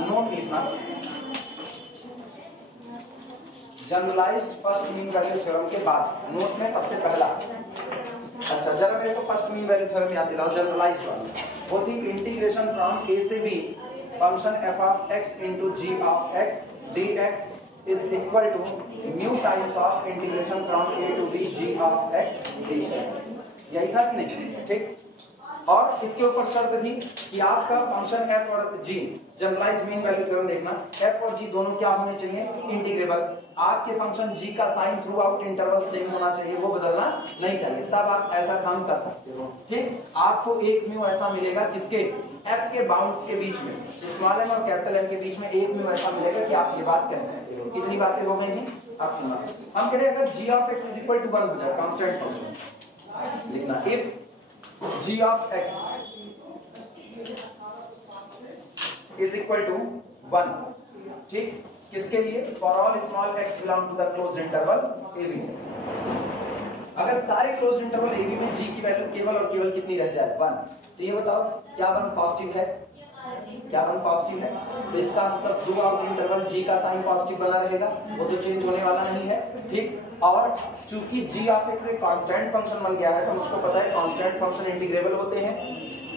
Note लिखना, generalised first mean value theorem के बाद नोट में सबसे पहला, अच्छा जरा मेरे को फर्स्ट मीन वैल्यू थ्योरम याद दिलाओ, जनरलाइज्ड वाला। वो थी इंटीग्रेशन फ्रॉम ए से b function f of x into g of x dx is equal to mu times of integration from a to b g of x dx। यही था कि नहीं? ठीक। और इसके ऊपर शर्त थी कि आपका फंक्शन f और g, generalised mean value theorem देखना, f और g दोनों क्या होने चाहिए? इंटीग्रेबल। आपके फंक्शन g का sign throughout interval same होना चाहिए, वो बदलना नहीं चाहिए, तब आप ऐसा काम कर सकते हो। ठीक। आपको एक म्यू ऐसा मिलेगा किसके? f के बाउंड्स के बीच में, स्मॉल m और कैपिटल M के बीच में एक म्यू ऐसा मिलेगा कि आप ये बात कह सकते हो। कितनी बातें हो गई हैं? अब सुना, हम कह रहे हैं अगर g of x is equal to 1 हो जाए, कांस्टेंट फंक्शन लिखना, if g of x is equal to 1, ठीक, किसके लिए? For all small x belong to the closed interval a b। अगर सारे क्लोज्ड इंटरवल a b में g की वैल्यू केवल और केवल कितनी रह जाए? 1। तो ये बताओ क्या 1 पॉजिटिव है? क्या 1 पॉजिटिव है? तो इसका मतलब थ्रू आउट इंटरवल g का साइन पॉजिटिव बना रहेगा, वो तो चेंज होने वाला नहीं है। ठीक। और चूंकि g ऑफ x एक कांस्टेंट फंक्शन बन गया है, तो मुझको पता है कांस्टेंट फंक्शन इंटीग्रेबल होते हैं,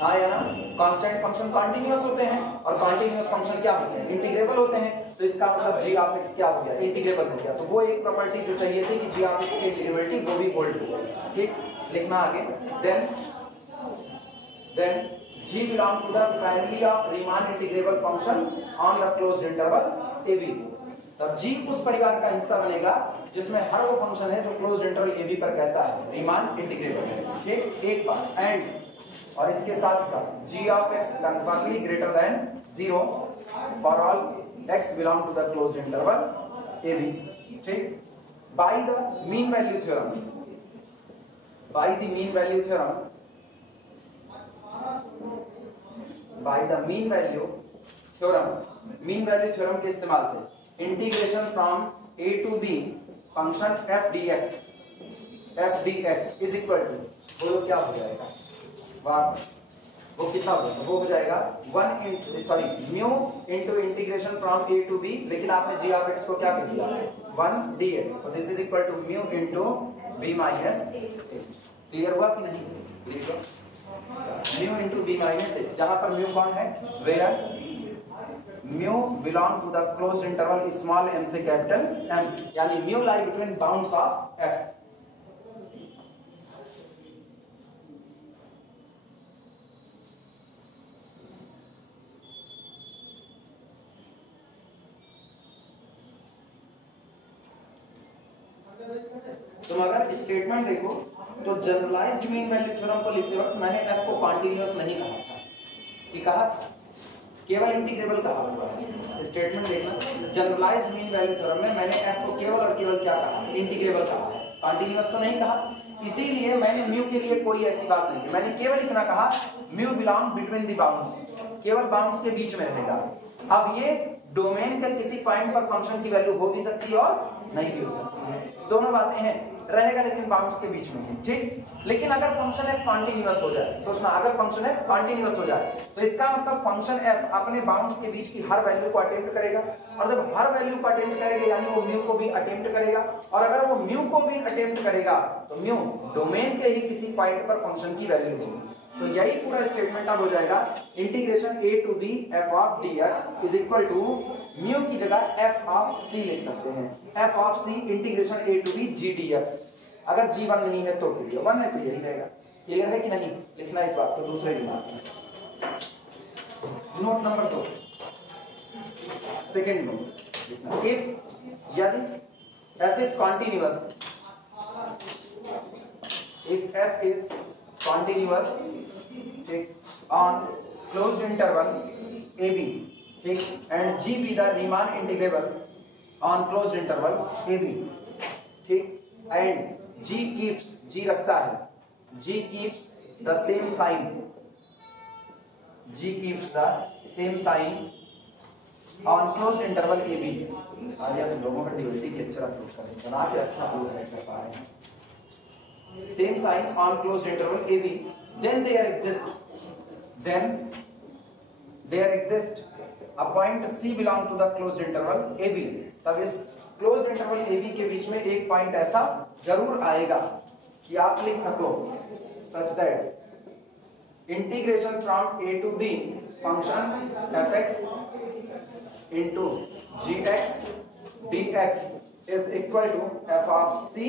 हाँ या ना? कांस्टेंट फंक्शन कॉन्टिन्यूअस होते हैं और कॉन्टिन्यूअस फंक्शन क्या होते हैं? इंटीग्रेबल होते हैं। तो इसका मतलब g ऑफ x क्या हो गया? इंटीग्रेबल हो गया। तो वो एक प्रॉपर्टी जो चाहिए थी कि g ऑफ x की इंटीग्रेबिलिटी, वो भी होल्ड हो गई। ठीक। लिखना आगे, then g belong to the family of Riemann integrable function on the closed interval a b। तब g उस परिवार का हिस्सा बनेगा जिसमें हर वो फंक्शन है जो क्लोज्ड इंटरवल a b पर कैसा है? रीमान इंटीग्रेबल है। ठीक। एक बात एंड, और इसके साथ साथ g of x conformally greater than 0 for all x belong to the closed interval a b। ठीक। By the mean value theorem, by the mean value theorem, by the mean value theorem, mean value theorem के इस्तेमाल से integration from a to b function f dx is equal to, बोलो क्या हो जाएगा? वाह, वो कितना हो जाएगा? वो हो जाएगा 1 mu into integration from a to b, लेकिन आपने g ऑफ x को क्या कर दिया? 1 dx। तो this is equal to mu into b minus a। Clear हुआ कि नहीं? Clear. Mu into B minus A, जहां पर म्यू कौन है? Where mu belong to the closed interval small m से कैपिटल M, यानी mu lie between bounds of f। तुम अगर स्टेटमेंट देखो तो जनरलाइज्ड मीन वैल्यू थ्योरम को लिखते वक्त मैंने f को कॉन्टिन्यूअस नहीं कहा था, कि कहा केवल इंटीग्रेबल कहा हुआ है। स्टेटमेंट देखना, जनरलाइज्ड मीन वैल्यू थ्योरम में मैंने f को केवल और केवल क्या कहा? इंटीग्रेबल कहा है, कॉन्टिन्यूअस तो नहीं कहा। इसीलिए मैंने म्यू के लिए कोई ऐसी बात नहीं की, मैंने केवल इतना कहा mu belong between the bounds, केवल बाउंड्स के बीच में रहेगा। अब ये डोमेन के किसी पॉइंट पर फंक्शन की वैल्यू हो भी सकती है और नहीं भी हो सकती है, दोनों बातें हैं, रहेगा लेकिन बाउंड्स के बीच में। ठीक। लेकिन अगर फंक्शन f कॉन्टिन्यूअस हो जाए, सोचना अगर फंक्शन f कॉन्टिन्यूअस हो जाए तो इसका मतलब फंक्शन f अपने बाउंड्स के बीच की हर वैल्यू को अटेम्प्ट करेगा, और जब हर वैल्यू को अटेम्प्ट करेगा यानी वो म्यू को भी अटेम्प्ट करेगा, और अगर वो म्यू को भी अटेम्प्ट करेगा तो म्यू डोमेन के ही किसी पॉइंट पर फंक्शन की वैल्यू होगी। तो यही पूरा स्टेटमेंट अब हो जाएगा integration a to b f of dx is equal to mu की जगह f of c लिख सकते हैं, f of c integration a to b g dx। अगर g 1 नहीं है तो क्लियर, 1 है तो यही रहेगा। क्लियर है कि नहीं? लिखना इस बात को दूसरे दिमाग में। Note number 2, second note, if यदि f is continuous, if f is continuous, ठीक, on closed interval ab, ठीक, and g be the Riemann integrable on closed interval ab, ठीक, and g keeps, g रखता है, g keeps the same sign, g keeps the same sign on closed interval ab। आज या तो दोनों का durative lecture upload करें, बना के रखना अपलोड कर पा रहे हैं। Same sign on closed interval AB, then there exists, then there exist a point c belong to the closed interval a b, तब इस क्लोज्ड इंटरवल ए बी के बीच में एक पॉइंट ऐसा जरूर आएगा कि आप लिख सको such that integration from a to b function f x into g x d x is equal to f of c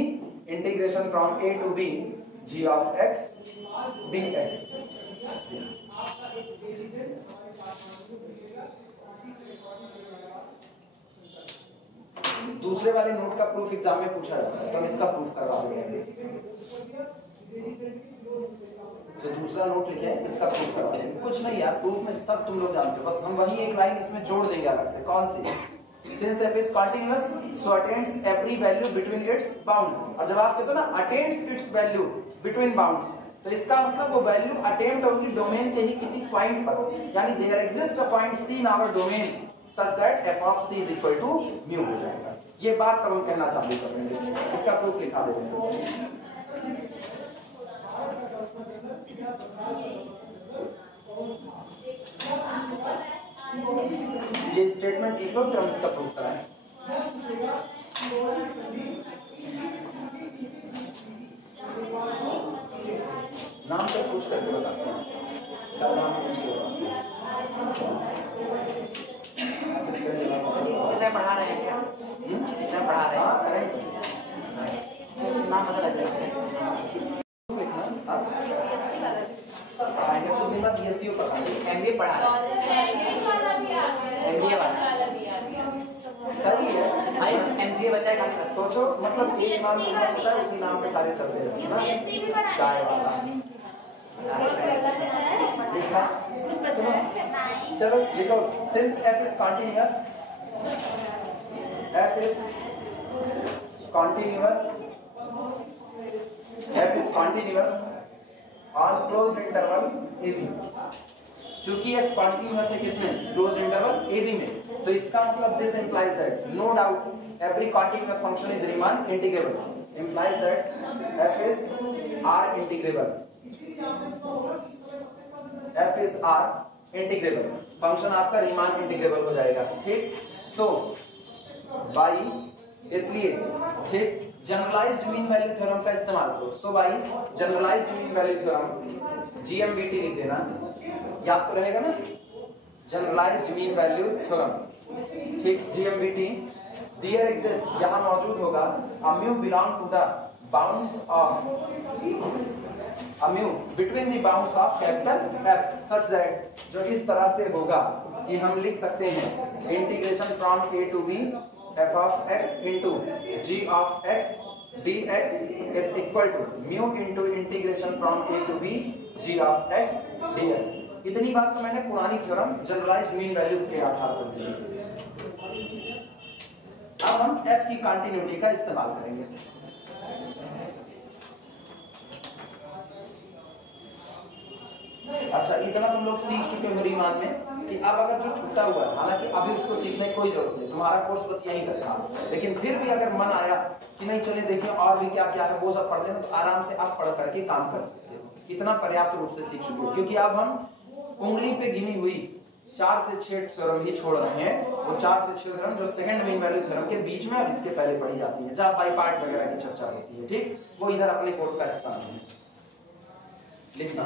integration from a to b g of x d x. दूसरे वाले note का proof exam में पूछा जाता है, तो हम इसका प्रूफ करवा देंगे। जो दूसरा नोट लिखे हैं इसका प्रूफ करवा देंगे। कुछ नहीं यार, प्रूफ में सब तुम लोग जानते हो, बस हम वही एक लाइन इसमें जोड़ देंगे अलग से। कौन सी? Since f is continuous, so attains every value between its bound। और जब आप कहते हो ना attains its value between bounds, तो इसका मतलब वो वैल्यू अटेम्प्ट होगी डोमेन के ही किसी पॉइंट पर, यानी there exist a point c in our domain such that f of c is equal to mu हो जाएगा। ये बात तब हम कहना चालू कर देंगे। इसका प्रूफ लिखा देते हैं। ये स्टेटमेंट लिख लो, फिर हम इसका प्रूफ कराएं। नाम से पूछ करके बताते हैं, क्या नाम पूछ के इसे पढ़ा रहे हैं क्या? इसे पढ़ा रहे हैं? हाँ करें। नाम बता दीजिए। लिखना आप पढ़ाएंगे तो दिन बाद बीएससी पढ़ाएंगे, एमबीए पढ़ा रहे हैं, एमबीए वाला सही है भाई। एमसीए बचा है काफी। सोचो, मतलब एक नाम होता है उसी नाम पे सारे चलते हैं ना। चाय वाला लिखा, चलो लिखो। Since f is continuous, f is continuous, f is continuous on closed interval ab। चूंकि f continuous है किसमें? क्लोज्ड इंटरवल ab में, तो इसका मतलब this implies that no doubt every continuous function is Riemann integrable, implies that f is R integrable, f is R integrable, function आपका Riemann integrable हो जाएगा। ठीक, सो बाई, इसलिए ठीक जनरलाइज्ड मीन वैल्यू थ्योरम का इस्तेमाल करो। So by generalised mean value theorem GMVT लिख देना, याद तो रहेगा ना, जनरलाइज्ड मीन वैल्यू थ्योरम। ठीक, जीएमबीटी देयर एग्जिस्ट, यहां मौजूद होगा a mu belong to the bounds of a mu between the bounds of capital F such that, जो इस तरह से होगा कि हम लिख सकते हैं integration from a to b f of x into g of x dx is equal to mu into integration from a to b g of x dx। इतनी बात तो मैंने पुरानी थ्योरम जनरलाइज्ड मीन वैल्यू के आधार पर दी। अब हम f की कंटिन्यूटी का इस्तेमाल करेंगे। अच्छा, इतना तुम लोग सीख चुके हो रीमान में कि अब अगर जो छूटा हुआ है, हालांकि अभी उसको सीखने की कोई जरूरत नहीं, तुम्हारा कोर्स बस यहीं तक था, लेकिन फिर भी अगर मन आया कि नहीं चले देखें और भी क्या क्या है वो सब पढ़ लेना, तो आराम से आप पढ़ करके काम कर सकते हो। इतना पर्याप्त रूप से सीख चुके हो, क्योंकि अब हम उंगली पे गिनी हुई 4 से 6 थ्योरम ही छोड़ रहे हैं। वो 4 से 6 थ्योरम जो सेकंड मीन वैल्यू थ्योरम के बीच में और इसके पहले पढ़ी जाती है, जहाँ बाई पार्ट वगैरह की चर्चा होती है। ठीक, वो इधर अपने कोर्स का हिस्सा नहीं है। लिखना,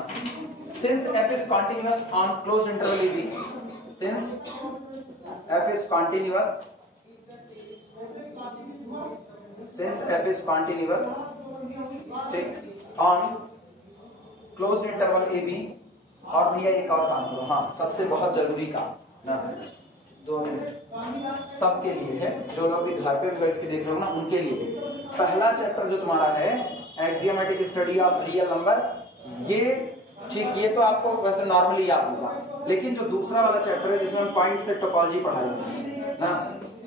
since f is continuous on closed interval ab, since f is continuous, since f is continuous on closed interval ab। और भैया एक और काम करो, हाँ सबसे बहुत जरूरी काम ना, 2 मिनट सबके लिए है, जो लोग भी घर पे बैठ के देख रहे हो ना उनके लिए। पहला चैप्टर जो तुम्हारा है axiomatic study of real number, ये ठीक, ये तो आपको वैसे नॉर्मली याद होगा, लेकिन जो दूसरा वाला चैप्टर है जिसमें पॉइंट से टोपोलॉजी पढ़ाई ना,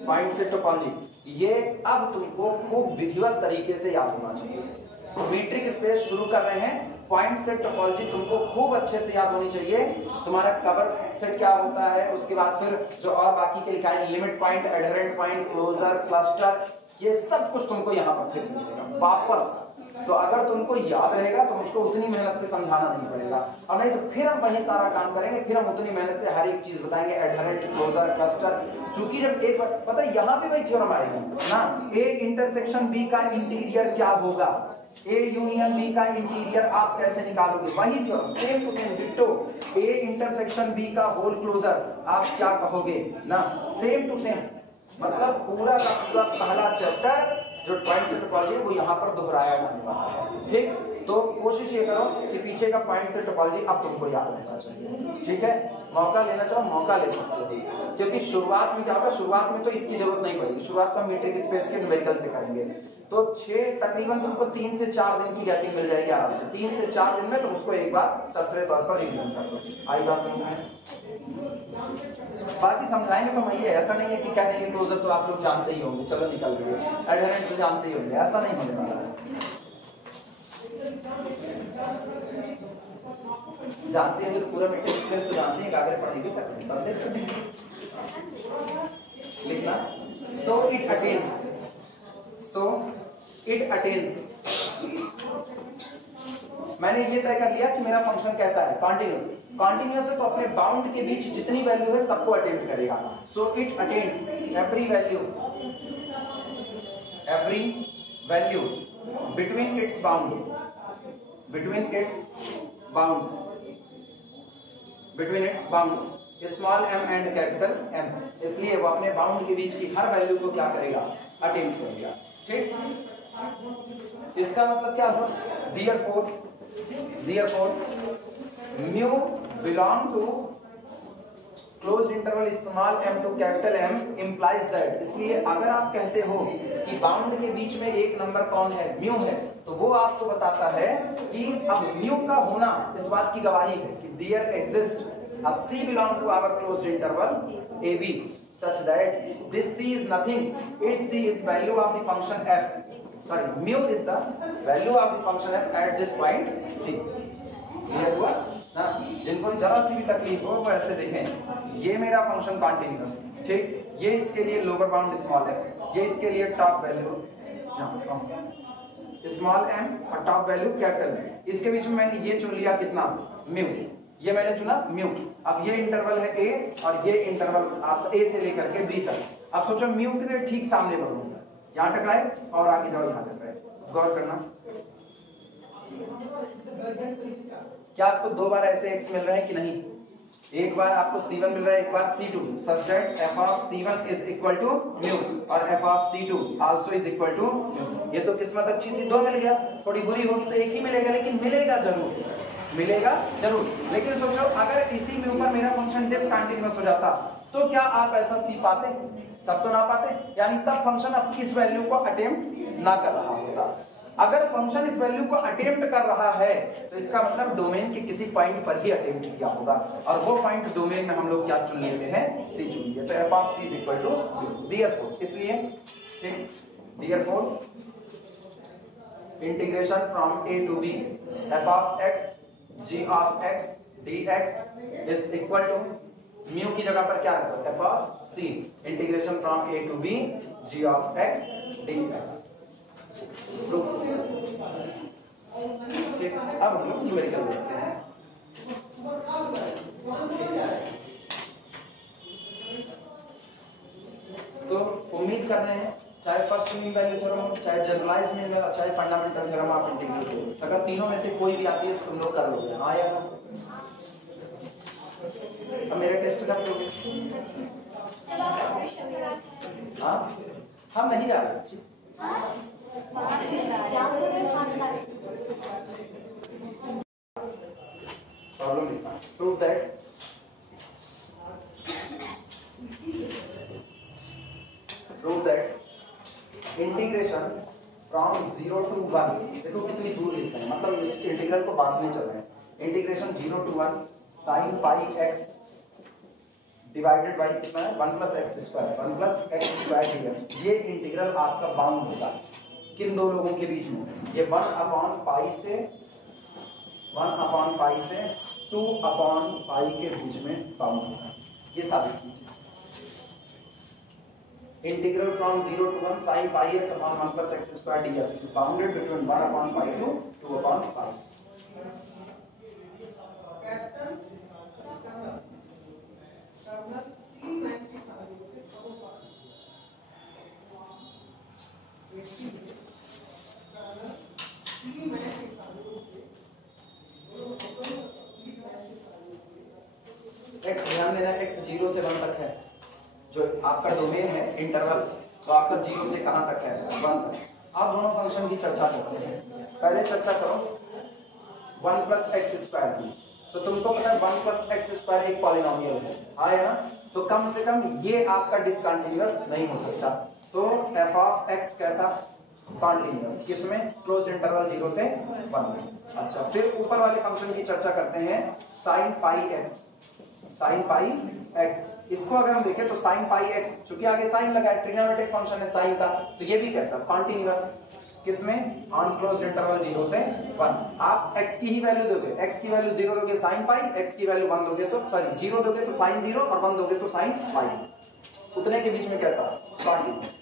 पॉइंट से टोपोलॉजी, ये अब तुमको खूब विधिवत तरीके से याद होना चाहिए। तो मीट्रिक स्पेस शुरू कर रहे हैं, पॉइंट सेट टोपोलॉजी तुमको खूब अच्छे से याद होनी चाहिए। तुम्हारा कवर सेट क्या होता है, उसके बाद फिर जो और बाकी के लिखा है limit point, adherent point, closure, cluster, ये सब कुछ तुमको यहाँ पर फिर से मिलेगा। वापस तो अगर तुमको याद रहेगा तो मुझको उतनी मेहनत से समझाना नहीं पड़ेगा, और नहीं तो फिर हम वही सारा काम करेंगे, फिर हम उतनी मेहनत से हर एक चीज बताएंगे, एडहेरेंट, क्लोजर, क्लस्टर। चूंकि जब एक बार पता है यहाँ पे वही थ्योरम आएगी ना, ए इंटरसेक्शन बी का इंटीरियर क्या होगा, ए यूनियन बी का इंटीरियर आप कैसे निकालोगे, वही theorem same to same ditto. A intersection b का होल क्लोजर आप क्या कहोगे ना, सेम टू सेम। मतलब पूरा का पूरा पहला चैप्टर जो पॉइंट सेट टोपोलॉजी है वो यहाँ पर दोहराया जाने वाला है। ठीक, तो कोशिश ये करो कि पीछे का पॉइंट सेट टोपोलॉजी अब तुमको याद रहना चाहिए। ठीक है, मौका लेना चाहो मौका ले सकते हो, क्योंकि शुरुआत में क्या होगा, शुरुआत में तो इसकी जरूरत नहीं पड़ेगी, शुरुआत में मीट्रिक स्पेस के न्यूमेरिकल से करेंगे, तो 6 तकरीबन तुमको 3 से 4 दिन की गैपिंग मिल जाएगी आराम से। 3 से 4 दिन में तुम उसको एक बार सरसरे तौर पर रिवीजन कर लो। आई बात समझ में? बाकी समझाएंगे तो मैं, ये ऐसा नहीं है कि कह देंगे क्लोजर तो आप लोग जानते ही होंगे, चलो निकल गए, एडहेरेंट तो जानते ही होंगे, ऐसा नहीं होने वाला है। जानते हैं तो पूरा मीट्रिक स्पेस तो जानते हैं, आगे पढ़ने की लिखना। सो इट अटेन्स मैंने ये तय कर लिया कि मेरा फंक्शन कैसा है, कॉन्टिन्यूअस है, तो अपने बाउंड के बीच जितनी वैल्यू है सबको अटेम्प्ट करेगा। So it attains every value between its bounds small m and capital M, इसलिए वो अपने बाउंड के बीच की हर वैल्यू को क्या करेगा, अटेम्प्ट करेगा। ठीक, इसका मतलब क्या हुआ, therefore mu belong to closed interval small m to capital M implies that, इसलिए अगर आप कहते हो कि बाउंड के बीच में एक नंबर कौन है, म्यू है, तो वो आपको बताता है कि अब म्यू का होना इस बात की गवाही है कि there exist a C belong to our closed interval AB such that this C is nothing, its C is value of the function f, sorry mu is the value of the function f at this point C। Clear हुआ ना? जिनको जरा सी भी तकलीफ हो वो ऐसे देखें, ये मेरा फंक्शन कॉन्टिन्यूअस, ठीक, ये इसके लिए लोअर बाउंड स्मॉल है, ये इसके लिए टॉप वैल्यू स्मॉल m और टॉप वैल्यू कैपिटल है, इसके बीच में मैंने ये चुन लिया कितना, म्यू, ये मैंने चुना म्यू। अब ये इंटरवल है a और ये इंटरवल आप a से लेकर के b तक। अब सोचो म्यू के ठीक सामने बढ़ूंगा, यहाँ तक आए और आगे जाओ यहाँ तक आए, गौर करना। क्या आपको 2 बार ऐसे x मिल रहे हैं कि नहीं? एक बार आपको C1 मिल रहा है, एक बार C2, such that f of C1 is equal to mu और f of C2 also is equal to mu। ये तो किस्मत अच्छी थी, 2 मिल गया, थोड़ी बुरी होगी तो 1 ही मिलेगा, लेकिन मिलेगा जरूर। लेकिन सोचो अगर इसी म्यू पर मेरा फंक्शन डिसकंटिन्यूअस हो जाता तो क्या आप ऐसा C पाते? तब तो ना पाते, यानी तब फंक्शन अब इस वैल्यू को अटेम्प्ट ना कर रहा होता। अगर फंक्शन इस वैल्यू को अटेम्प्ट कर रहा है तो इसका मतलब डोमेन के किसी पॉइंट पर ही अटेम्प्ट किया होगा, और वो पॉइंट डोमेन में हम लोग क्या चुन लेते हैं, C चुन लिए, तो f of C is equal to therefore, इसलिए ठीक, therefore integration from a to b f of x g of x dx is equal to mu की जगह पर क्या रखो, f of C integration from a to b g of x dx। अब हम लोग न्यूमेरिकल देखते हैं। तो उम्मीद कर रहे हैं चाहे फर्स्ट मीन वैल्यू थ्योरम हो, चाहे जनरलाइज्ड मीन वैल्यू, चाहे फंडामेंटल थ्योरम, आप इंटीग्रल करोगे, अगर तीनों में से कोई भी आती है तो तुम लोग कर लोगे। हाँ या अब मेरे टेस्ट कब लोगे? हाँ, हम नहीं जा रहे, प्रॉब्लम लिखा, prove that integration from 0 to 1, देखो कितनी दूर लिखते हैं, मतलब इस इंटीग्रल को बांधने चल रहे हैं। Integration 0 to 1 sin pi x divided by कितना है, 1 plus x स्क्वायर dx। ये इंटीग्रल आपका बाउंड होगा किन दो लोगों के बीच में, ये 1 अपॉन पाई से 2 अपॉन पाई के बीच में बाउंड होगा। ये सारी चीजें integral from 0 to 1 sin pi x upon 1 plus x square dx is bounded between 1 upon pi to 2 upon pi. x ध्यान देना, x 0 से 1 तक है, जो आपका डोमेन है इंटरवल, तो आपका 0 से कहां तक है, 1 तक। आप दोनों फंक्शन की चर्चा करते हैं। पहले चर्चा करो 1 प्लस एक्स स्क्वायर की। तो तुमको पता है 1 प्लस एक्स स्क्वायर एक पॉलिनोमियल है, आया ना? तो कम से कम ये आपका डिसकंटिन्यूअस नहीं हो सकता। तो एफ ऑफ एक्स कैसा, कॉन्टिन्यूअस, किसमें, क्लोज्ड इंटरवल 0 से 1 में। अच्छा, फिर ऊपर वाले फंक्शन की चर्चा करते हैं, sign pi x, sign pi x. इसको अगर हम देखें तो साइन पाई एक्स, चूंकि आगे साइन लगा है, ट्रिग्नोमेट्रिक फंक्शन है साइन का, तो ये भी कैसा, कॉन्टिन्यूअस, किसमें, ऑन क्लोज्ड इंटरवल 0 से 1। आप x की ही वैल्यू दोगे, x की वैल्यू 0 दोगे साइन पाई, x की वैल्यू 1 दोगे तो सॉरी 0 दोगे तो साइन 0 और 1 दोगे तो साइन पाई, उतने के बीच में कैसा, continuous.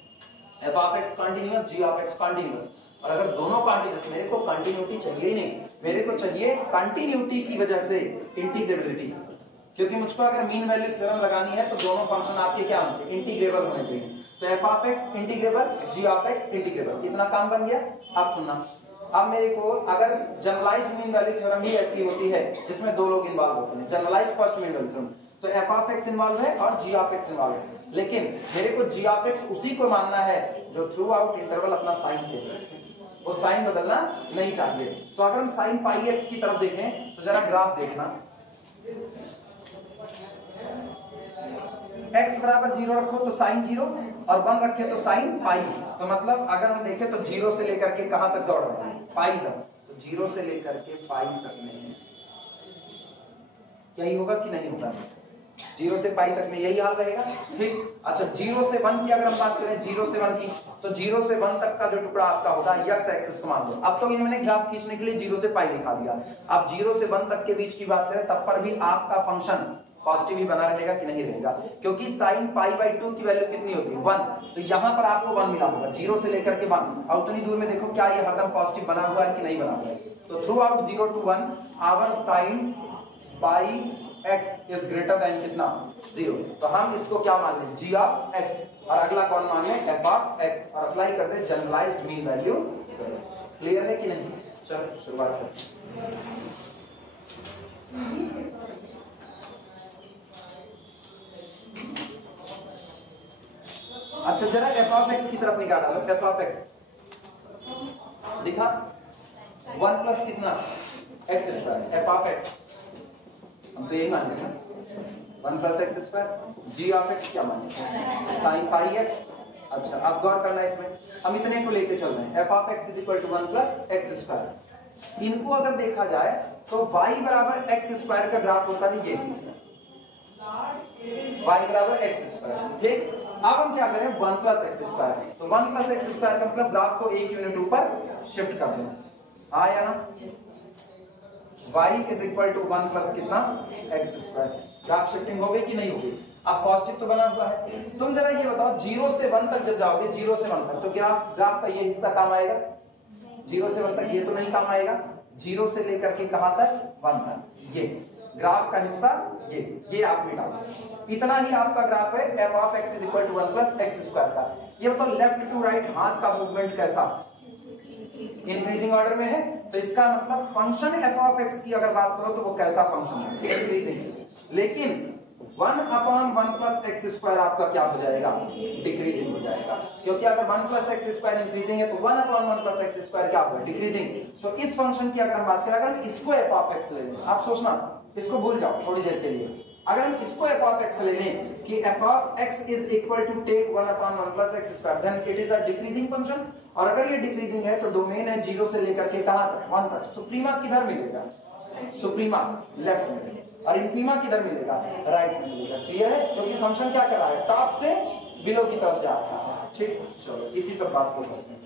f of x continuous, g of x continuous. और अगर दोनों कॉन्टिन्यूअस, मेरे को कंटिन्यूटी चाहिए ही नहीं, मेरे को चाहिए कंटिन्यूटी की वजह से इंटीग्रेबिलिटी, क्योंकि मुझको अगर मीन वैल्यू थ्योरम लगानी है तो दोनों फंक्शन आपके क्या होने चाहिए, इंटीग्रेबल होने चाहिए। तो f of x integrable, g of x integrable, इतना काम बन गया। अब सुनना, अब मेरे को अगर जनरलाइज्ड मीन वैल्यू थ्योरम ही ऐसी होती है जिसमें दो लोग इन्वॉल्व होते हैं, generalised first mean value theorem, तो f ऑफ x इन्वॉल्व है और g ऑफ x इन्वॉल्व है, लेकिन मेरे को g ऑफ x उसी को मानना है जो थ्रू आउट इंटरवल अपना साइन से है, वो साइन बदलना नहीं चाहिए। तो अगर हम साइन पाई एक्स की तरफ देखें तो जरा ग्राफ देखना, x बराबर 0 रखो तो साइन 0 और 1 रखे तो साइन पाई। तो मतलब अगर हम देखें तो 0 से लेकर के कहां तक दौड़ रहे हैं, पाई तक। तो 0 से लेकर के पाई तक में यही होगा कि नहीं होगा, 0 से पाई तक में यही हाल रहेगा, ठीक। अच्छा, 0 से 1 की अगर हम बात करें, 0 से 1 की, तो 0 से 1 तक का जो टुकड़ा आपका होगा x एक्सिस को मान दो। अब तो ये मैंने ग्राफ खींचने के लिए 0 से पाई दिखा दिया। अब 0 से 1 तक के बीच की बात करें तब पर भी आपका फंक्शन पॉजिटिव ही बना रहेगा कि नहीं रहेगा, क्योंकि साइन पाई बाई 2 की वैल्यू कितनी होती है, 1। तो यहाँ पर आपको 1 मिला होगा 0 से लेकर के 1, और उतनी दूर में देखो क्या ये हरदम पॉजिटिव बना हुआ है कि नहीं बना हुआ है। तो throughout 0 to 1 our sine pi x is greater than कितना, 0। तो हम इसको क्या मान लें, g ऑफ x, और अगला कौन मान लें, f ऑफ x, और अप्लाई कर दे जनरलाइज्ड मीन वैल्यू। क्लियर है कि नहीं? चलो शुरुआत करते हैं। अच्छा, जरा f ऑफ x की तरफ निकाल डालो, f ऑफ x दिखा, 1 प्लस कितना, x square, f of x हम तो यही मान लेंगे, 1 plus x square, g of x क्या माने, साइन पाई एक्स। अच्छा, अब गौर करना इसमें, हम इतने को लेके चल रहे हैं, f of x is equal to 1 plus x square. इनको अगर देखा जाए तो y बराबर एक्स स्क्वायर का ग्राफ होता है ये, y बराबर एक्स स्क्वायर, ठीक। अब हम क्या करें, 1 प्लस एक्स स्क्वायर, तो 1 प्लस एक्स स्क्वायर का मतलब ग्राफ को एक यूनिट ऊपर शिफ्ट कर दें, आया ना, y is equal to 1 plus कितना, एक्स स्क्वायर। ग्राफ शिफ्टिंग हो गई कि नहीं हो गई? अब पॉजिटिव तो बना हुआ है। तुम जरा ये बताओ, 0 से 1 तक जब जाओगे, 0 से 1 तक, तो ग्राफ का ये हिस्सा काम आएगा, 0 से 1 तक ये तो नहीं काम आएगा, 0 से लेकर के कहां तक, 1 तक, ये ग्राफ का हिस्सा ये आप मिटा दो। इतना ही आपका ग्राफ है f of x is equal to 1 plus x square का। ये बताओ लेफ्ट टू राइट हाथ का मूवमेंट कैसा, इंक्रीजिंग ऑर्डर में है, तो इसका मतलब फंक्शन एफ ऑफ एक्स की अगर बात करो तो वो कैसा फंक्शन है, इंक्रीजिंग। लेकिन 1/1 प्लस एक्स स्क्वायर आपका क्या हो जाएगा, डिक्रीजिंग हो जाएगा, क्योंकि अगर 1 प्लस एक्स स्क्वायर इंक्रीजिंग है तो 1/1 प्लस एक्स स्क्वायर क्या होगा, डिक्रीजिंग। तो इस फंक्शन की अगर हम बात करें, अगर हम इसको एफ ऑफ एक्स ले लें, आप सोचना, इसको भूल जाओ थोड़ी देर के लिए, अगर हम इसको एफ ऑफ एक्स ले लें कि f of x is equal to take 1/1 plus x square, then it is a decreasing function. और अगर ये डिक्रीजिंग है तो डोमेन है 0 से लेकर के कहां तक, 1 तक। सुप्रीमा किधर मिलेगा, सुप्रीमा लेफ्ट में, और इंफीमा किधर मिलेगा, राइट में मिलेगा। क्लियर है, क्योंकि फंक्शन क्या कर रहा है, टॉप से बिलो की तरफ जा रहा है। ठीक, चलो इसी पर बात को करते हैं।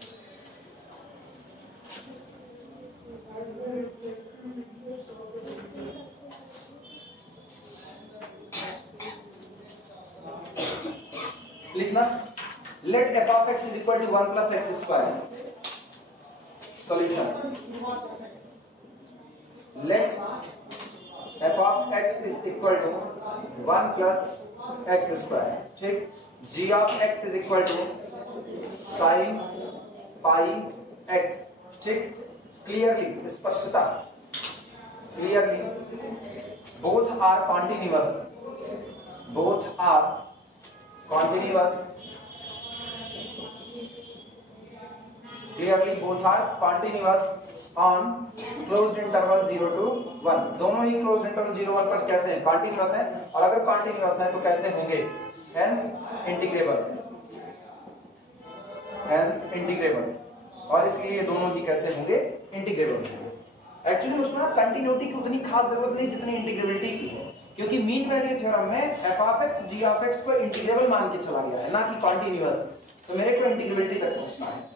लिखना let F of x is equal to 1 plus x square. Solution, let F of x is equal to 1 plus x square, ठीक। G of x is equal to sine pi X, ठीक। क्लियरली, स्पष्टता, clearly both are continuous, both are continuous, clearly both are continuous on closed interval 0 to 1। दोनों ही closed interval 0 1 पर कैसे हैं? continuous हैं, और अगर continuous हैं तो कैसे होंगे? hence integrable, hence integrable, और इसलिए दोनों ही कैसे होंगे? integrable होंगे। एक्चुअली उसमें ना कंटिन्यूटी की उतनी खास जरूरत नहीं जितनी इंटीग्रेबिलिटी की है, क्योंकि मीन वैल्यू थ्योरम में f of x ji of x को इंटीग्रेबल मान के चला गया है, ना कि कॉन्टिन्यूअस, तो मेरे को इंटीग्रेबिलिटी तक पहुंचना है।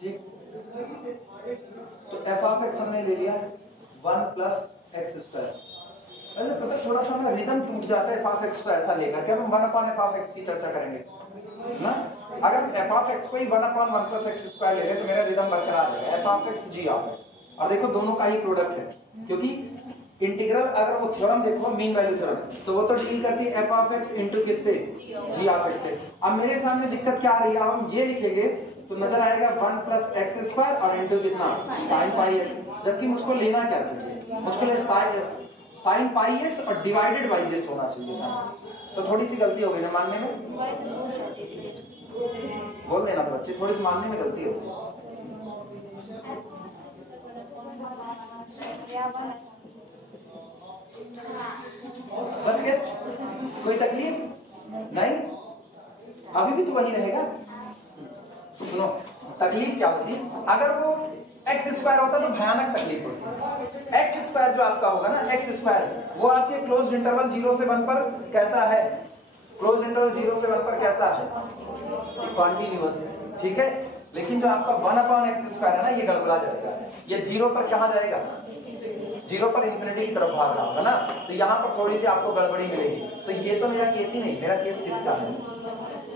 ठीक, तो एफ ऑफ एक्स हमने ले लिया 1 प्लस एक्स स्क्वायर। अरे पता थोड़ा सा ना रिदम टूट जाता है एफ ऑफ एक्स को ऐसा लेकर के, हम 1 अपॉन एफ ऑफ एक्स की चर्चा करेंगे ना। अगर एफ ऑफ एक्स को ही 1 अपॉन 1 प्लस एक्स स्क्वायर ले ले तो मेरा रिदम बरकरार रहेगा, f of x ji of x. और देखो दोनों का ही प्रोडक्ट है, क्योंकि इंटीग्रल अगर वो थ्योरम देखो मीन वैल्यू थ्योरम, तो वो तो डील करती है एफ ऑफ एक्स इनटू किससे? जी ऑफ एक्स से। अब मेरे सामने दिक्कत क्या आ रही है, अब हम ये लिखेंगे तो नजर आएगा 1 प्लस एक्स स्क्वायर और इनटू कितना? साइन पाई एक्स, जबकि मुझको लेना क्या चाहिए? मुझको ले साइन पाई एक्स और डिवाइडेड बाई दिस होना चाहिए था, तो थोड़ी सी गलती हो गई ना मानने में, बोल देना तो बच्चे, थोड़ी सी मानने में गलती हो गई। बच गए? कोई तकलीफ नहीं? अभी भी तो वही रहेगा। सुनो, तकलीफ क्या होती? अगर वो एक्स स्क्वायर होता तो भयानक तकलीफ होती। एक्स स्क्वायर जो आपका होगा ना, एक्स स्क्वायर वो आपके क्लोज इंटरवल 0 से 1 पर कैसा है? क्लोज इंटरवल 0 से 1 पर कैसा है? कॉन्टिन्यूअस है, ठीक है। लेकिन जो आपका 1 अपॉन एक्स स्क्वायर है ना, ये गड़बड़ा जाएगा। ये 0 पर कहाँ जाएगा? 0 पर इंफिनिटी की तरफ भाग रहा होगा ना, तो यहाँ पर थोड़ी सी आपको गड़बड़ी मिलेगी। तो ये तो मेरा केस ही नहीं, मेरा केस किसका है?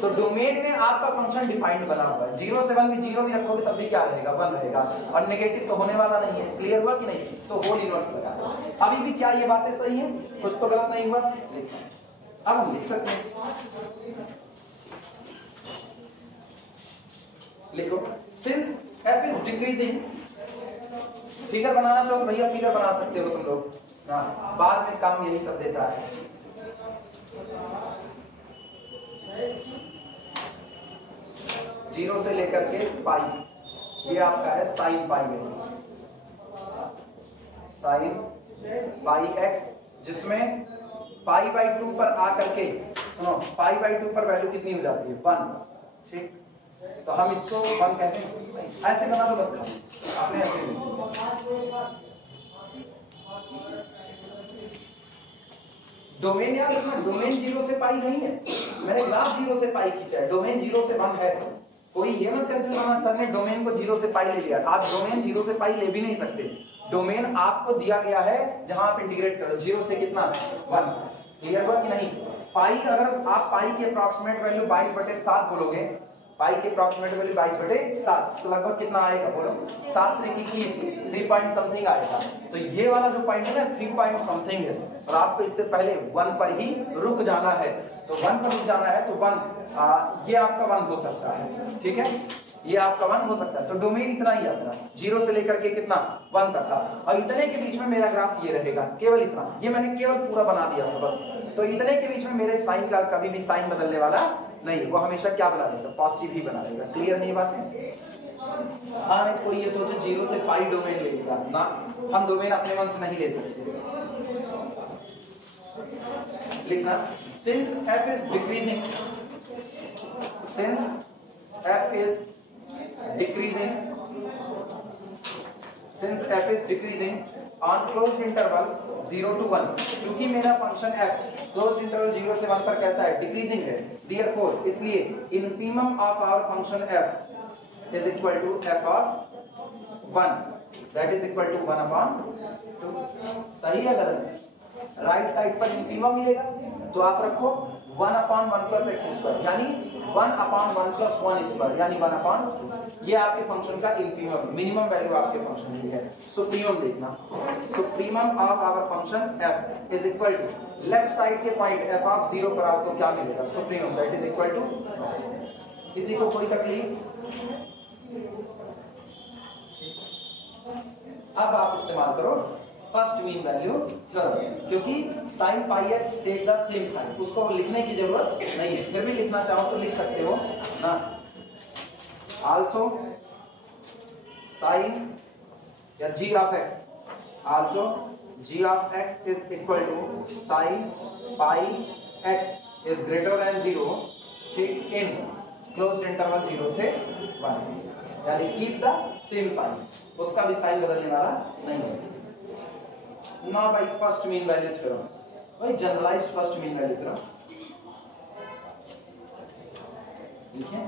तो डोमेन में आपका फंक्शन डिफाइंड बना हुआ है, 0 से 1 भी 0 भी रखोगे तब भी क्या रहेगा? 1 रहेगा, और नेगेटिव तो होने वाला नहीं है। क्लियर हुआ कि नहीं? तो होल इनवर्स लगा। अभी भी क्या ये बातें सही है? कुछ तो गलत नहीं हुआ? अब हम लिख सकते हैं, लिखो since f is decreasing. Figure बनाना चाहो भैया फिगर बना सकते हो तुम लोग, हाँ, बाद में काम यही सब देता है। जीरो से लेकर के पाई, ये आपका है sign pi x, sign pi x, जिसमें पाई बाई 2 पर आकर के, सुनो, पाई बाई 2 पर वैल्यू कितनी हो जाती है? 1, ठीक। तो हम इसको 1 कहते हैं। ऐसे बना दो बस, आपने ऐसे डोमेन याद रखना, डोमेन 0 से पाई नहीं है, मैंने ग्राफ 0 से पाई खींचा है, डोमेन 0 से 1 है। कोई ये मत कंफ्यूज होना सर ने डोमेन को 0 से पाई ले लिया। आप डोमेन 0 से पाई ले भी नहीं सकते। डोमेन आपको दिया गया है जहां आप इंटीग्रेट करो, 0 से कितना? 1। क्लियर हुआ कि नहीं? पाई, अगर आप पाई की अप्रॉक्सीमेट वैल्यू 22/7 बोलोगे, पाई की अप्रॉक्सीमेट वैल्यू 22/7, तो लगभग कितना आएगा बोलो? 7 3 3 पॉइंट समथिंग आएगा। तो ये वाला जो पॉइंट है ना 3 पॉइंट समथिंग है, और आपको इससे पहले 1 पर ही रुक जाना है। तो 1 पर रुक जाना है तो 1, ये आपका 1 हो सकता है, ठीक है, ये आपका 1 हो सकता है। तो डोमेन इतना ही आता है, 0 से लेकर के कितना? 1 तक का, और इतने के बीच में मेरा ग्राफ ये रहेगा, केवल इतना। ये मैंने केवल पूरा बना दिया था बस। तो इतने के बीच में मेरे साइन का कभी भी साइन बदलने वाला नहीं, वो हमेशा क्या बना देगा? पॉजिटिव ही बना देगा। क्लियर नहीं बात है? हाँ, नहीं कोई ये सोचे 0 से पाई डोमेन लेगा ना, हम डोमेन अपने मन से नहीं ले सकते। लिखना since f is decreasing, since f is decreasing, since f is decreasing on closed interval 0 to 1, क्योंकि मेरा फंक्शन f क्लोज्ड इंटरवल 0 से 1 पर कैसा है, डिक्रीजिंग है, देयरफॉर इसलिए infimum of our function f is equal to f of 1, that is equal to 1 upon 2। सही है गलत? राइट साइड पर इन्फीमम मिलेगा तो आप रखो 1 अपॉन 1 प्लस एक्स स्क्वायर, यानी 1 अपॉन 1 प्लस 1 स्क्वायर, यानी 1 अपॉन, ये आपके फंक्शन का इन्फीमम, मिनिमम वैल्यू आपके फंक्शन की है। सुप्रीमम देखना, supremum of our function f is equal to left side के पॉइंट f ऑफ 0 पर आपको क्या मिलेगा, supremum, that is equal to. किसी को कोई तकलीफ? अब आप इस्तेमाल करो फर्स्ट मीन वैल्यू थ्योरम, क्योंकि sin pi x take the same sign, उसको लिखने की जरूरत नहीं है, फिर भी लिखना चाहो तो लिख सकते हो ना। आल्सो sin या g of x, also g of x is equal to sin pi x is greater than 0, ठीक, इन क्लोज्ड इंटरवल 0 से 1, यानी कीप द सेम साइन, उसका भी साइन बदलने वाला नहीं है। Now by first mean value theorem, by generalized first mean value theorem, ठीक है?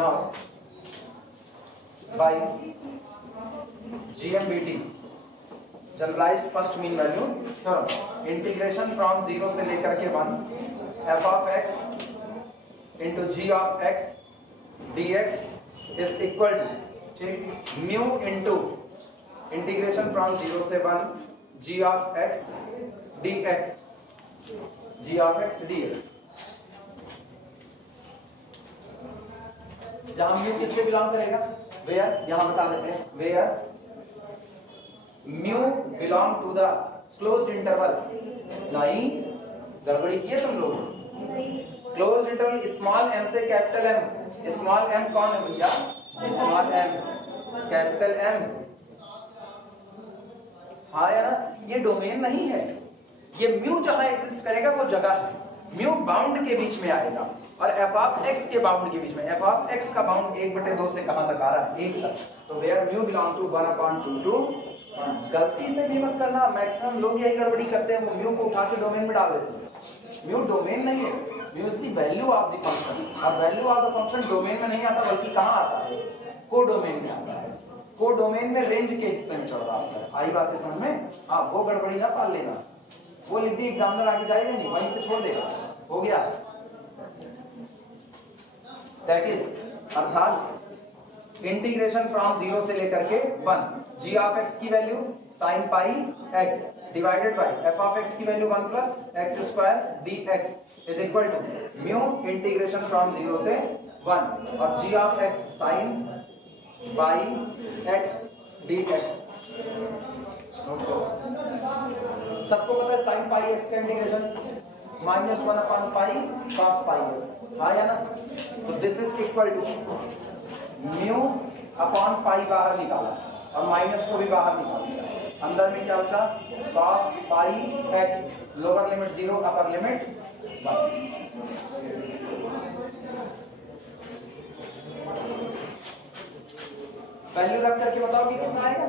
Now by GMBT, generalized first mean value theorem, integration from 0 से लेकर के 1 f of x into g of x dx is equal to, ठीक, mu into integration from 0 से 1 g of x dx, g of x dx, जहां mu किससे belong करेगा, where, यहां बता देते हैं, where mu belong to the closed interval, नहीं गड़बड़ी की है तुम लोग, क्लोज इंटरवल स्मॉल m से कैपिटल M, स्मॉल m कौन है भैया, स्मॉल m, कैपिटल M, हाँ यार, ये डोमेन नहीं है, ये म्यू जहां एग्जिस्ट करेगा वो जगह है, म्यू बाउंड के बीच में आएगा और f ऑफ x के बाउंड के बीच में, f ऑफ x का बाउंड 1/2 से कहां तक आ रहा है, 1 तक, तो where mu belong to 1/2 to, गलती से भी मत करना, मैक्सिमम लोग यही गड़बड़ी करते हैं, वो म्यू को उठा के डोमेन में डाल देते हैं, म्यू डोमेन नहीं है, mu is the value of the function, और value of the function domain में नहीं आता बल्कि कहां आता है, कोडोमेन में आता है, कोडोमेन में रेंज के हिस्से में चल रहा होता है। आई बात है समझ में? हाँ, वो गड़बड़ी ना पाल लेना, वो लिख दी एग्जामिनर आगे जाएगा नहीं, वहीं पे छोड़ देगा, हो गया, दैट इज अर्थात इंटीग्रेशन फ्रॉम 0 से लेकर के 1 g ऑफ x की वैल्यू sin pi x divided by f of x की वैल्यू 1 plus x square dx is equal to mu integration from 0 से 1 और g of x sin pi x dx। Note करो, सबको पता है sin पाई x का integration -1 upon pi cos pi x, हाँ या ना? तो this is equal to mu upon pi बाहर निकाला और माइनस को भी बाहर निकाल दिया, अंदर में क्या बचा, cos pi x, lower limit 0 upper limit 1। Value रख करके बताओ कि कितना आएगा,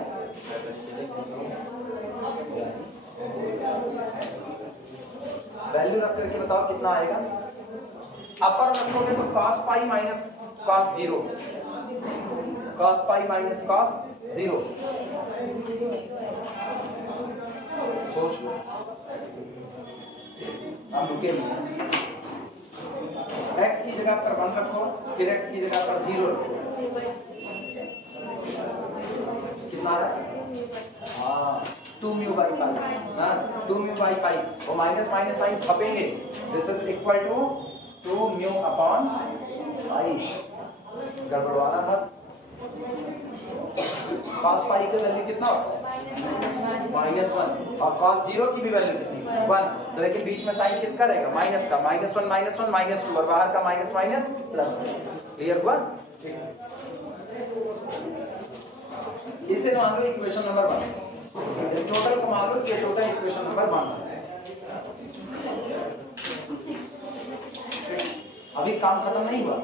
वैल्यू रख करके बताओ कितना आएगा, अपर रखोगे तो cos pi minus cos 0, cos pi minus cos 0, सोच लो, हम रुके नहीं, x की जगह पर 1 रखो, फिर x की जगह पर 0 रखो, कितना आ रहा है, हाँ 2 म्यू बाई पाई, हाँ 2 म्यू बाई पाई, वो माइनस माइनस साइन छपेंगे, this is equal to 2 mu upon pi, गड़बड़वाना मत, cos पाई का वैल्यू कितना होता है, -1, और cos 0 की भी वैल्यू कितनी, 1, तो लेकिन बीच में साइन किसका रहेगा, माइनस का, -1 -2 और बाहर का माइनस माइनस प्लस, क्लियर हुआ? इसे मान लो इक्वेशन नंबर 1, इस टोटल को मान लो ये टोटल इक्वेशन नंबर 1 है। अभी काम खत्म नहीं हुआ।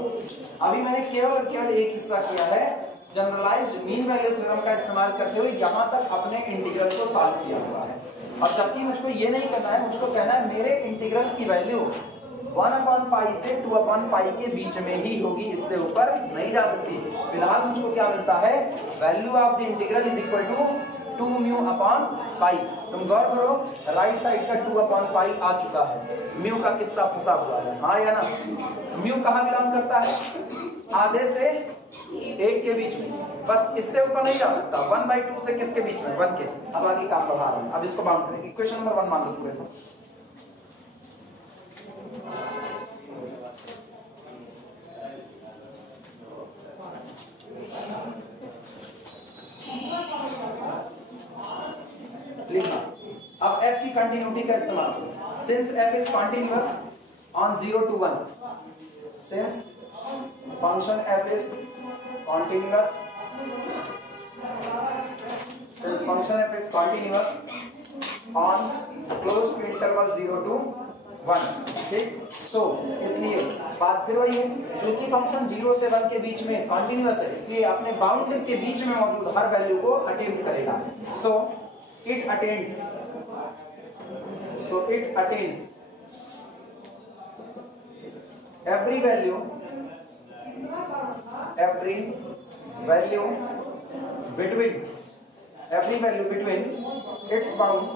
अभी मैंने केवल और केवल एक हिस्सा किया है, जनरलाइज्ड मीन वैल्यू थ्योरम का इस्तेमाल करते हुए यहाँ तक अपने इंटीग्रल को सॉल्व किया हुआ है। अब जबकि मुझको ये नहीं करना है, मुझको कहना है मेरे इंटीग्रल की वैल्यू 1/π से 2/π के बीच में ही होगी, इससे ऊपर नहीं जा सकती। फिलहाल मुझको क्या मिलता है, value of the integral is equal to 2μ/π। तुम गौर करो, राइट साइड का 2/π आ चुका है, म्यू का किस्सा फंसा हुआ है, हाँ या ना। म्यू कहाँ बिलोंग करता है, आधे से 1 के बीच में, बस इससे ऊपर नहीं जा सकता। 1/2 से किसके बीच में, 1 के। अब आगे काम बढ़ा रहा हूं, अब इसको बाउंड करें। इक्वेशन नंबर 1 मान लो पूरे। लिखना अब f की कंटिन्यूटी का इस्तेमाल करो। Since f is continuous on 0 to 1, since function f is continuous, since function f is continuous on closed interval 0 to 1, ठीक। सो इसलिए बात फिर वही है, चूंकि फंक्शन 0 से 1 के बीच में कंटिन्यूअस है, इसलिए अपने बाउंड के बीच में मौजूद हर वैल्यू को अटेम्प्ट करेगा। So it attains every value between its bounds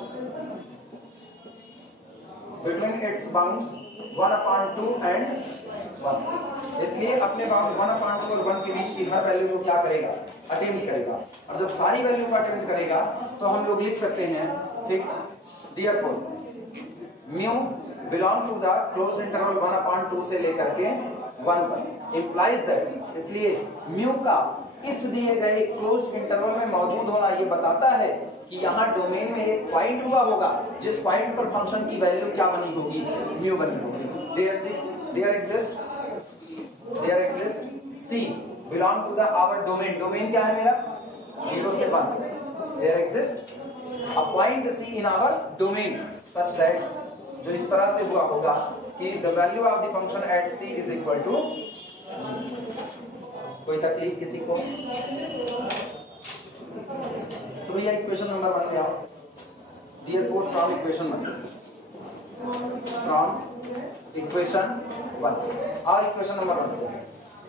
1/2 and 1। इसलिए अपने बाउंड 1/2 और 1 के बीच की हर वैल्यू को क्या करेगा, अटेम्प्ट करेगा। और जब सारी वैल्यू को अटेम्प्ट करेगा तो हम लोग लिख सकते हैं, ठीक, therefore mu belong to the close interval 1/2 से लेकर के 1 तक, इंप्लाइज दैट। इसलिए म्यू का इस दिए गए क्लोज्ड इंटरवल में मौजूद होना ये बताता है कि यहाँ डोमेन में एक पॉइंट हुआ होगा जिस पॉइंट पर फंक्शन की वैल्यू क्या बनी होगी, म्यू बनी होगी। There exist c belong to the our domain. Domain क्या है मेरा, 0 से 1। There exist a point c in our domain such that, जो इस तरह से हुआ होगा कि the value of the function at c is equal to. कोई तकलीफ किसी को? तो भैया इक्वेशन नंबर 1 पे आओ। Therefore from इक्वेशन 1 आओ इक्वेशन नंबर 1 से।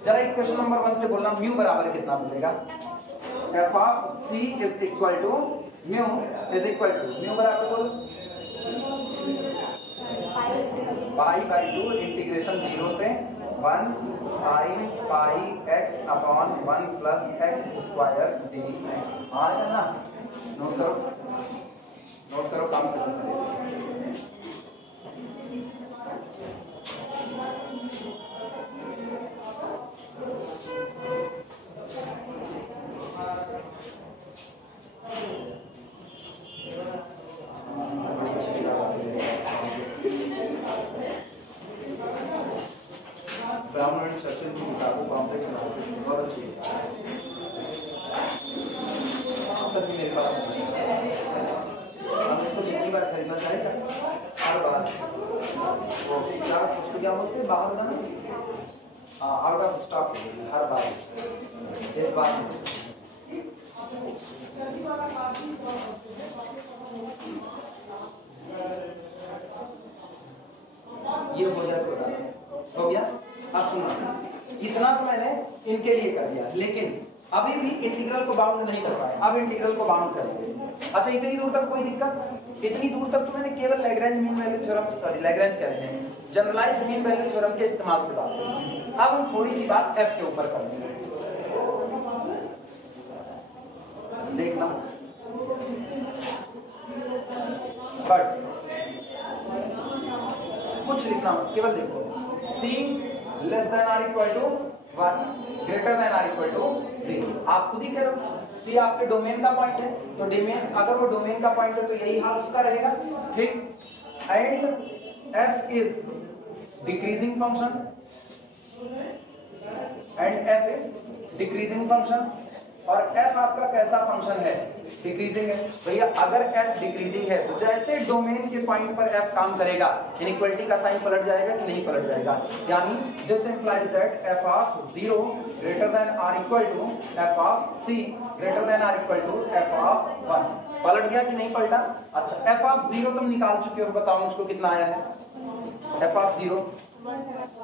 जरा इक्वेशन नंबर 1 से बोलना, म्यू बराबर कितना बचेगा, f of c is equal to mu is equal to, mu बराबर बोल π/2 इंटीग्रेशन 0 से 1 sin πx upon 1 plus x square dx। हाँ है ना, नोट करो काम करो। ब्राउन एंड सर्किल की किताबों कॉम्प्लेक्स एनालिसिस बहुत अच्छी है, तब भी मेरे पास हम इसको जितनी बार खरीदना चाहेगा हर बार वो क्या उसको क्या बोलते हैं, बाहर ना आउट ऑफ स्टॉक हर बार। इस बार ये हो जाए तो बता हो गया। अब सुनो, इतना तो मैंने इनके लिए कर दिया, लेकिन अभी भी इंटीग्रल को बाउंड नहीं कर पाए। अब इंटीग्रल को बाउंड करेंगे। अच्छा, इतनी दूर तक कोई दिक्कत? इतनी दूर तक तो मैंने केवल Lagrange mean value theorem, sorry Lagrange कह रहे हैं, जनरलाइज्ड मीन वैल्यू थ्योरम के इस्तेमाल से बात करें। अब हम थोड़ी सी बात एफ के ऊपर करेंगे। देखना बट कुछ लिखना मत, केवल देखो c less than or equal to 1 greater than or equal to 0। आप खुद ही करो, c आपके डोमेन का पॉइंट है, तो डोमेन अगर वो डोमेन का पॉइंट है तो यही हाल उसका रहेगा, ठीक। And f is decreasing function, and f is decreasing function, और f आपका कैसा फंक्शन है, डिक्रीजिंग है। भैया अगर f डिक्रीजिंग है तो जैसे डोमेन के पॉइंट पर f काम करेगा इनइक्वालिटी का साइन पलट जाएगा कि नहीं पलट जाएगा, यानी this implies that f of 0 greater than or equal to f of c greater than or equal to f of 1। पलट गया कि नहीं पलटा? अच्छा f ऑफ 0 तुम निकाल चुके हो, बताओ मुझको कितना आया है? f ऑफ 0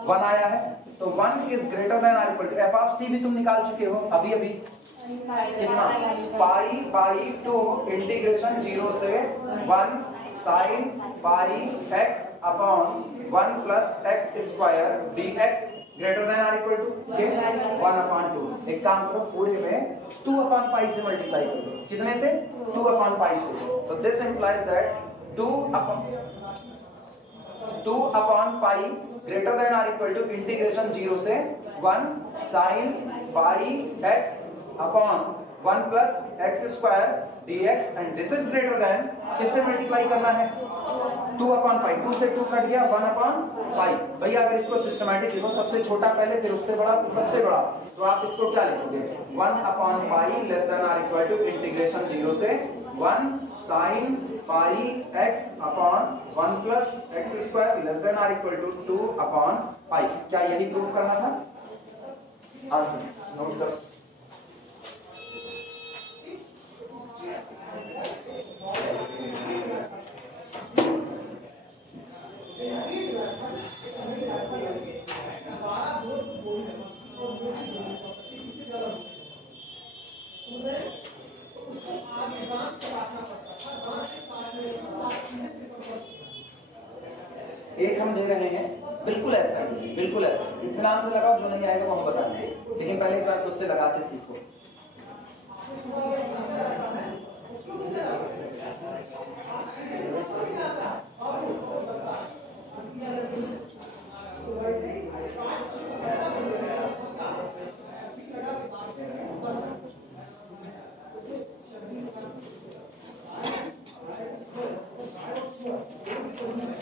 1 आया है, तो 1 is greater than or equal to f of c भी तुम निकाल चुके हो अभी अभी, कितना? पाई बाई 2 इंटीग्रेशन 0 से 1 sin pi x upon 1 plus x square dx greater than or equal to 1 upon 2। एक काम करो, पूरे में 2 अपॉन पाई से मल्टीप्लाई करो, कितने से? 2 अपॉन पाई से। तो this implies that 2 upon pi greater than or equal to integration 0 से 1 sin pi x upon 1 plus x square dx and this is greater than, किससे मल्टीप्लाई करना है? 2 अपॉन पाई, 2 से 2 कट गया, 1 अपॉन पाई। भैया अगर इसको सिस्टमैटिक लिखो, सबसे छोटा पहले फिर उससे बड़ा फिर सबसे बड़ा, तो आप इसको क्या लिखोगे? 1 upon pi less than or equal to integration 0 से 1 sin pi x upon 1 plus x square less than or equal to 2 upon pi. क्या यही प्रूफ करना था? आंसर नोट करो। एक हम दे रहे हैं बिल्कुल ऐसा ही, बिल्कुल ऐसा। इत्मीनान से लगाओ, जो नहीं आएगा वो हम बताएंगे, लेकिन पहले एक बार खुद से लगा के सीखो।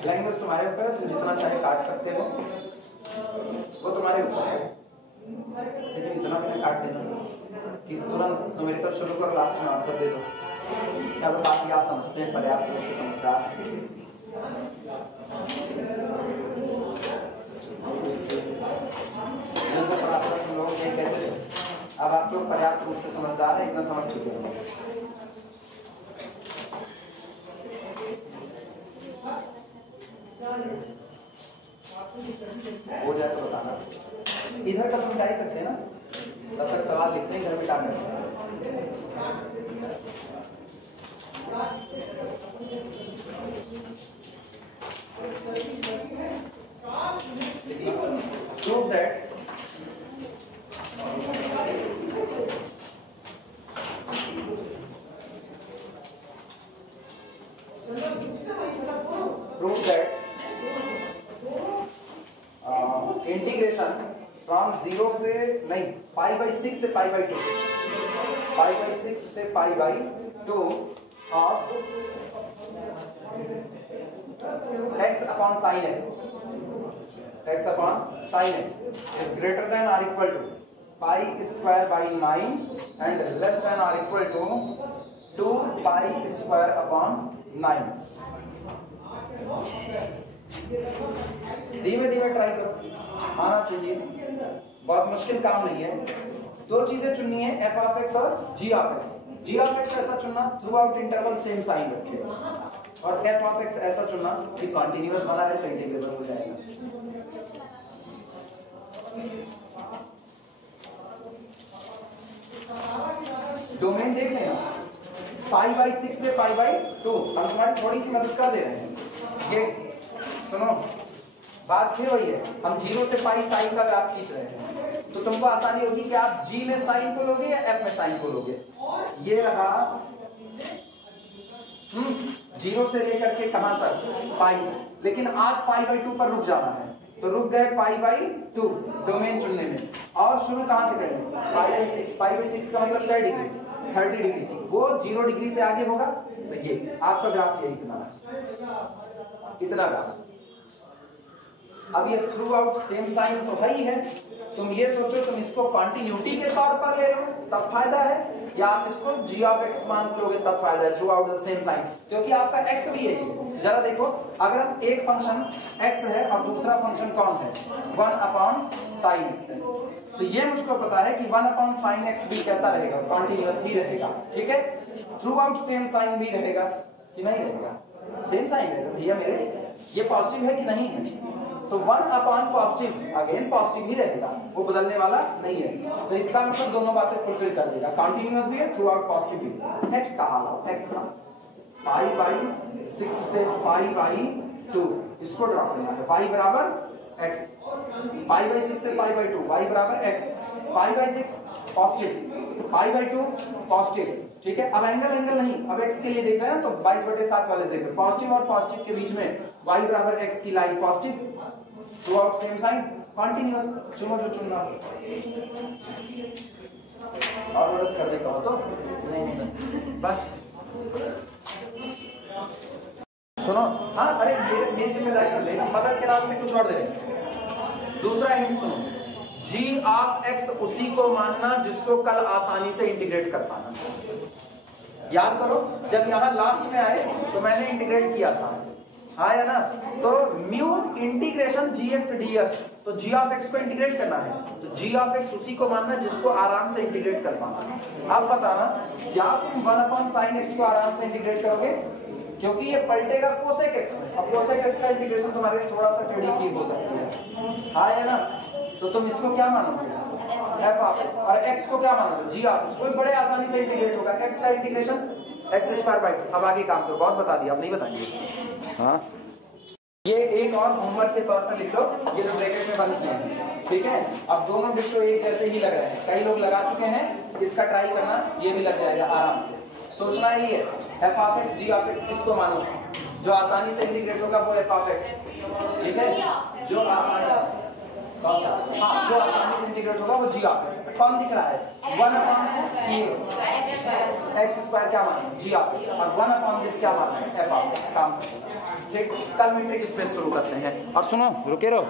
लैंग्वेज तुम्हारे ऊपर है, तुम जितना चाहे काट सकते हो, वो तुम्हारे ऊपर है, लेकिन इतना मैंने काट देना कि तुरंत न्यूमेरिकल शुरू करो, लास्ट में आंसर दे दो। क्या तो बाकी आप समझते हैं, पर्याप्त रूप से समझदार। तुम लोग ये कहते थे, अब आप लोग पर्याप्त रूप से समझदार है, इतना समझ चुके हैं। हो जाए तो बताना। इधर का तुम मिटा ही सकते हैं ना, तब तक सवाल लिखते हैं, घर मिटा कर। Prove that इंटीग्रेशन फ्रॉम 0 से नहीं पाई बाई 6 से पाई बाई 2, पाई बाई 6 से pi by 2 of x upon sine x upon sine x is greater than or equal to pi square by 9 and less than or equal to 2 pi square upon 9। धीमे धीमे try करो, आना चाहिए, बहुत मुश्किल काम नहीं है। दो चीजें चुननी है, एफ ऑफ एक्स और G of x. Ji of X ऐसा चुनना throughout interval same sign रखे, और एफ ऑफ एक्स ऐसा चुनना कि कॉन्टिन्यूअस बना है तो इंटीग्रेबल हो जाएगा। डोमेन देख लेना, पाई बाई 6 से पाई बाई 2, हम तुम्हारी थोड़ी सी मदद कर दे रहे हैं। ये सुनो, बात फिर वही है, हम 0 से पाई साइन का ग्राफ खींच रहे हैं, तो तुमको आसानी होगी कि आप जी में साइन को लोगे या एफ में साइन को लोगे। ये रहा 0 से लेकर के कहां तक पाई, लेकिन आज पाई बाई 2 पर रुक जाना है, तो रुक गए पाई बाई 2 डोमेन चुनने में। और शुरू कहां से करेंगे? पाई बाई 6। पाई बाई 6 का मतलब 30 डिग्री, 30 डिग्री, वो 0 डिग्री से आगे होगा, तो ये आपका ग्राफ ये इतना ग्राफ। अब ये थ्रू आउट सेम साइन तो है ही है। तुम ये सोचो तुम इसको कॉन्टिन्यूटी के तौर पर ले लो तब फायदा है, या आप इसको g ऑफ x मान लोगे तब फायदा है, throughout the same sign, क्योंकि आपका x भी यही है। जरा देखो, अगर हम एक फंक्शन x है और दूसरा फंक्शन कौन है 1 अपॉन साइन x है, तो ये मुझको पता है कि 1 अपॉन साइन x भी कैसा रहेगा, कॉन्टिन्यूअस ही रहेगा। ठीक है, थ्रू आउट सेम साइन भी रहेगा कि नहीं रहेगा, सेम साइन है भैया मेरे, ये पॉजिटिव है कि नहीं है, तो 1 अपॉन पॉजिटिव अगेन पॉजिटिव ही रहेगा, वो बदलने वाला नहीं है। तो इसका मतलब दोनों बातें फुलफिल कर देगा, कॉन्टिन्यूअस भी है, थ्रू आउट पॉजिटिव भी है। x का हाल हो, x का पाई बाई 6 से पाई बाई 2, इसको ड्रॉ करना है, y बराबर x, पाई बाई 6 से पाई बाई 2, y बराबर x, pi by 6 positive, pi by 2 positive. ठीक है, अब एंगल नहीं, अब x के लिए देख रहे हैं तो 22/7 वाले देख रहे हैं, पॉजिटिव और पॉजिटिव के बीच में y बराबर x की line positive, throughout same sign, continuous, चुनो जो चुनना और मदद कर देगा हो तो नहीं बस सुनो। हाँ, अरे मेरी जिम्मेदारी कर लेना, मदद के नाम में कुछ और दे रहे। दूसरा हिंट सुनो, g ऑफ x उसी को मानना जिसको कल आसानी से इंटीग्रेट कर पाना। याद करो, जब यहाँ लास्ट में आए तो मैंने इंटीग्रेट किया था, हाँ या ना, तो म्यू इंटीग्रेशन gx dx, तो g ऑफ x को इंटीग्रेट करना है, तो g ऑफ x उसी को मानना जिसको आराम से इंटीग्रेट कर पाना। अब बताना, या तुम 1 अपॉन साइन x को आराम से इंटीग्रेट करोगे, क्योंकि ये पलटेगा कोसेक x में, अब कोसेक x का इंटीग्रेशन तुम्हारे लिए थोड़ा सा टेढ़ी की हो सकती है, हाँ या ना, तो तुम इसको क्या मानोगे f ऑफ x, और x को क्या मानोगे g ऑफ x, कोई बड़े आसानी से इंटीग्रेट होगा, x का इंटीग्रेशन x²/2। अब आगे काम करो, बहुत बता दिया, अब नहीं बताएंगे। हाँ, ये एक और होमवर्क के तौर पर लिख लो, ये जो ब्रैकेट में बंद किए हैं, ठीक है। अब दोनों डिस्को एक जैसे ही लग रहे हैं, कई लोग लगा चुके हैं, इसका ट्राई करना, ये भी लग जाएगा आराम से। सोचना ही है f of x g of x किसको मानो, जो आसानी से इंटीग्रेट होगा वो f ऑफ x, ठीक है, जो आसानी से इंटीग्रेट होगा वो g ऑफ x। कौन दिख रहा है 1 अपॉन x² क्या माना g ऑफ x, और 1 अपॉन दिस क्या माना f ऑफ x। काम ठीक, कल मीट्रिक स्पेस शुरू करते हैं। और सुनो, रुके रहो।